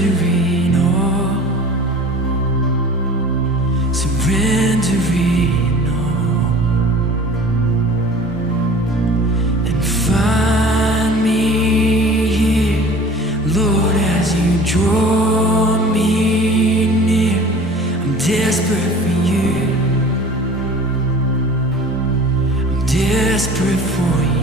surrendering all, surrendering all, and find me here, Lord, as you draw me near. I'm desperate for you, I'm desperate for you.